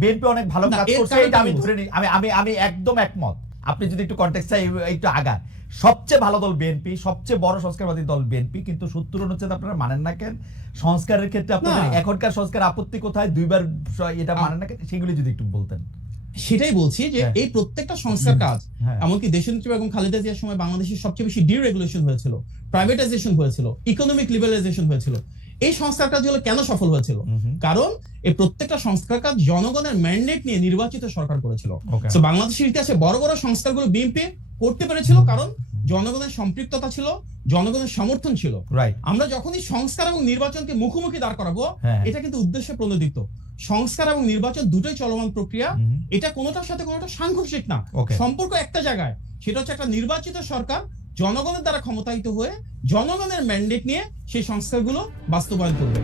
BNP অনেক ভালো কাজ করছে এটা আমি ধরে নিই। আমি আমি আমি একদম একমত। আপনি যদি একটু কন্টেক্সট একটু আগান। সবচেয়ে ভালো দল বিএনপি সবচেয়ে বড় সংস্কারবাদী দল বিএনপি কিন্তু সত্তর অনুচ্ছেদ আপনারা মানেন না কেন? সংস্কারের ক্ষেত্রে আপনাদের এখনকার সংস্কার আপত্তি কোথায়? দুইবার এটা মানেন না কেন? সেগুলি যদি একটু বলতেন। সেটাই বলছি যে হ্যাঁ। এই প্রত্যেকটা সংস্কার কাজ হ্যাঁ। এমনকি দেশনেত্রী বেগম খালেদা জিয়ার সময় বাংলাদেশের সবচেয়ে বেশি ডিরেগুলেশন হয়েছিল প্রাইভেটাইজেশন হয়েছিল ইকোনমিক লিবারালাইজেশন হয়েছিল। এই সংস্কার কাজগুলো কেন সফল হয়েছিল। কারণ এই প্রত্যেকটা সংস্কার কাজ জনগণের ম্যান্ডেট নিয়ে নির্বাচিত সরকার করেছিল। তো বাংলাদেশের ইতিহাসে বড় বড় সংস্কারগুলো বিএনপি করতে পেরেছিল কারণ জনগণের সম্পৃক্ততা ছিল জনগণের সমর্থন ছিল। আমরা যখনই সংস্কার এবং নির্বাচনকে মুখোমুখি দাঁড় করাবো হ্যাঁ। এটা কিন্তু উদ্দেশ্যে প্রণোদিত। সংস্কার এবং নির্বাচন দুটোই চলমান প্রক্রিয়া। এটা কোনোটার সাথে কোনোটা সাংঘর্ষিক না। সম্পর্ক একটা জায়গায়। সেটা হচ্ছে একটা নির্বাচিত সরকার জনগণের দ্বারা ক্ষমতায়িত হয়ে জনগণের ম্যান্ডেট নিয়ে সেই সংস্কারগুলো বাস্তবায়ন করবে।